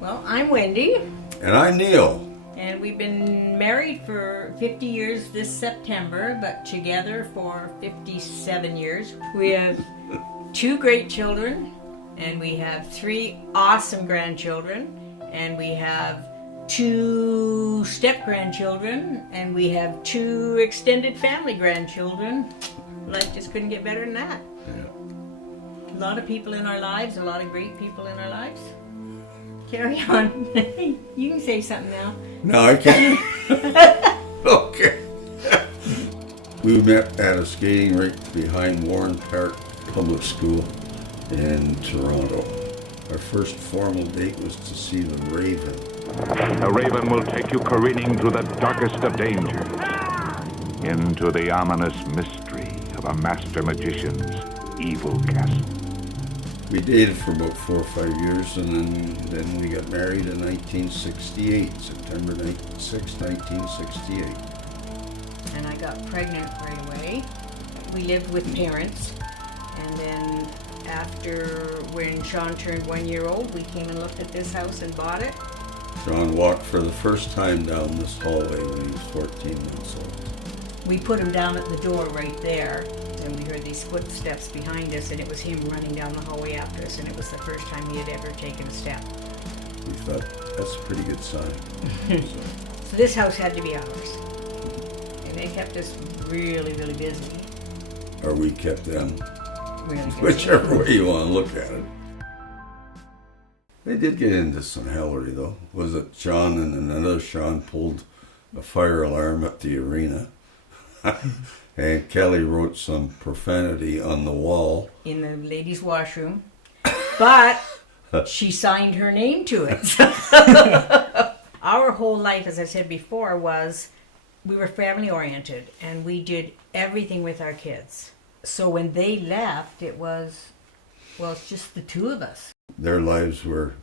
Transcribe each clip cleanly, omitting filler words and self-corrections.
Well, I'm Wendy. And I'm Neil. And we've been married for 50 years this September, but together for 57 years. We have 2 great children, and we have 3 awesome grandchildren, and we have 2 step-grandchildren, and we have 2 extended family grandchildren. Life just couldn't get better than that. Yeah. A lot of people in our lives, a lot of great people in our lives. Carry on. You can say something now. No, I can't. Okay. We met at a skating rink behind Warren Park Public School in Toronto. Our first formal date was to see the Raven. The Raven will take you careening through the darkest of dangers, into the ominous mystery of a master magician's evil castle. We dated for about 4 or 5 years, and then we got married in 1968, September 6, 1968. And I got pregnant right away. We lived with parents, and then after when Sean turned 1 year old, we came and looked at this house and bought it. Sean walked for the first time down this hallway when he was 14 months old. We put him down at the door right there, and we heard these footsteps behind us, and it was him running down the hallway after us, and it was the first time he had ever taken a step. We thought, that's a pretty good sign. So this house had to be ours. And they kept us really, really busy. Or we kept them. Really busy. Whichever way you want to look at it. They did get into some hellery, though. Was it Sean and another Sean pulled a fire alarm at the arena? And Kelly wrote some profanity on the wall. In the ladies' washroom. But she signed her name to it. Our whole life, as I said before, was we were family oriented, and we did everything with our kids. So when they left, it was, well, it's just the 2 of us. Their lives were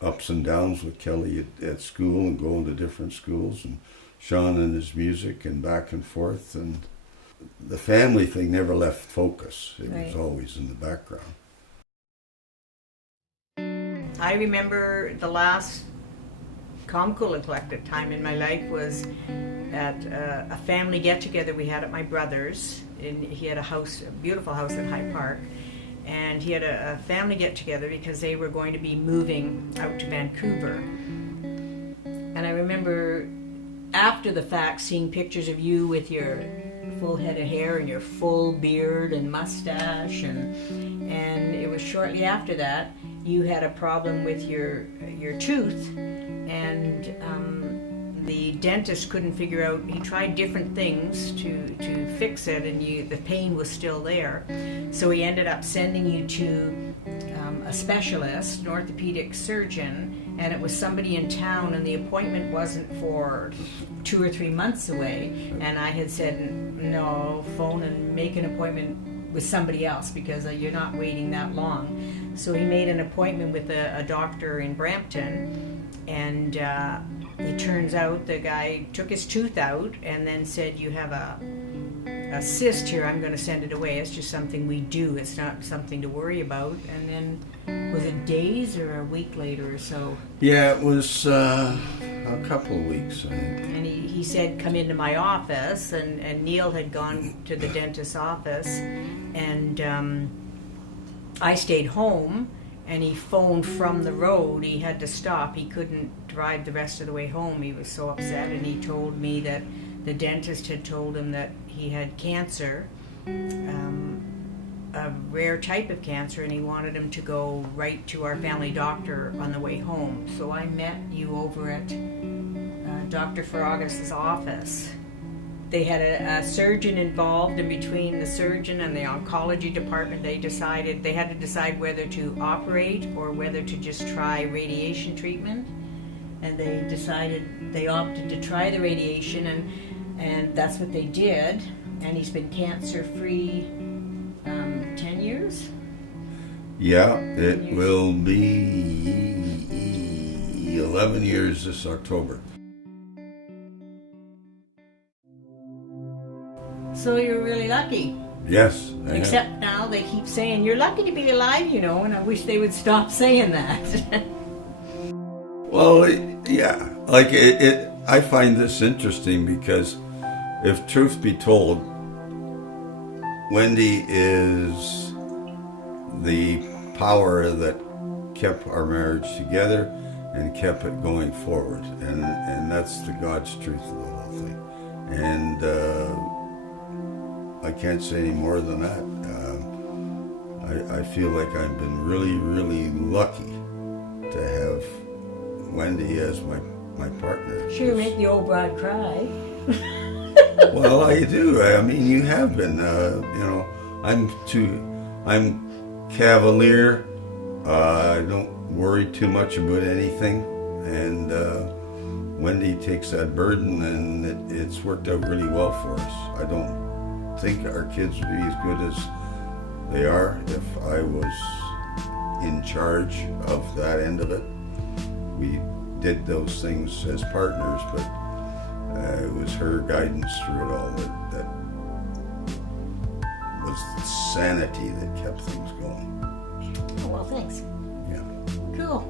ups and downs with Kelly at school and going to different schools, and Sean and his music and back and forth, and the family thing never left focus. It was always in the background. I remember the last calm, cool, and collected time in my life was at a family get-together we had at my brother's. He had a house, a beautiful house in High Park, and he had a family get-together because they were going to be moving out to Vancouver. And I remember after the fact seeing pictures of you with your full head of hair and your full beard and mustache, and it was shortly after that you had a problem with your tooth, and the dentist couldn't figure out. He tried different things to fix it, and the pain was still there. So he ended up sending you to a specialist, an orthopedic surgeon, and it was somebody in town, and the appointment wasn't for 2 or 3 months away. And I had said, no, phone and make an appointment with somebody else because you're not waiting that long. So he made an appointment with a doctor in Brampton, and it turns out the guy took his tooth out and then said, you have a cyst here, I'm going to send it away. It's just something we do. It's not something to worry about. And then, was it days or a week later or so? Yeah, it was a couple of weeks, I think. And he said, come into my office, and Neil had gone to the dentist's office, and I stayed home, and he phoned from the road. He had to stop. He couldn't drive the rest of the way home. He was so upset, and he told me that the dentist had told him that he had cancer, a rare type of cancer, and he wanted him to go right to our family doctor on the way home. So I met you over at Dr. Ferragus' office. They had a surgeon involved, and between the surgeon and the oncology department, they had to decide whether to operate or whether to just try radiation treatment. And they opted to try the radiation, and that's what they did. And he's been cancer-free 10 years? Yeah, it will be 11 years this October. So you're really lucky. Yes, I Except now they keep saying, you're lucky to be alive, you know, and I wish they would stop saying that. Well, yeah, like I find this interesting because, if truth be told, Wendy is the power that kept our marriage together and kept it going forward, and that's the God's truth of the whole thing. And I can't say any more than that. I feel like I've been really, really lucky to have Wendy as my partner. Sure, you make the old bride cry. Well, I do. I mean, you have been. I'm cavalier. I don't worry too much about anything, and Wendy takes that burden, and it's worked out really well for us. I don't think our kids would be as good as they are if I was in charge of that end of it. We did those things as partners, but it was her guidance through it all that was the sanity that kept things going. Oh, well, thanks. Yeah. Cool.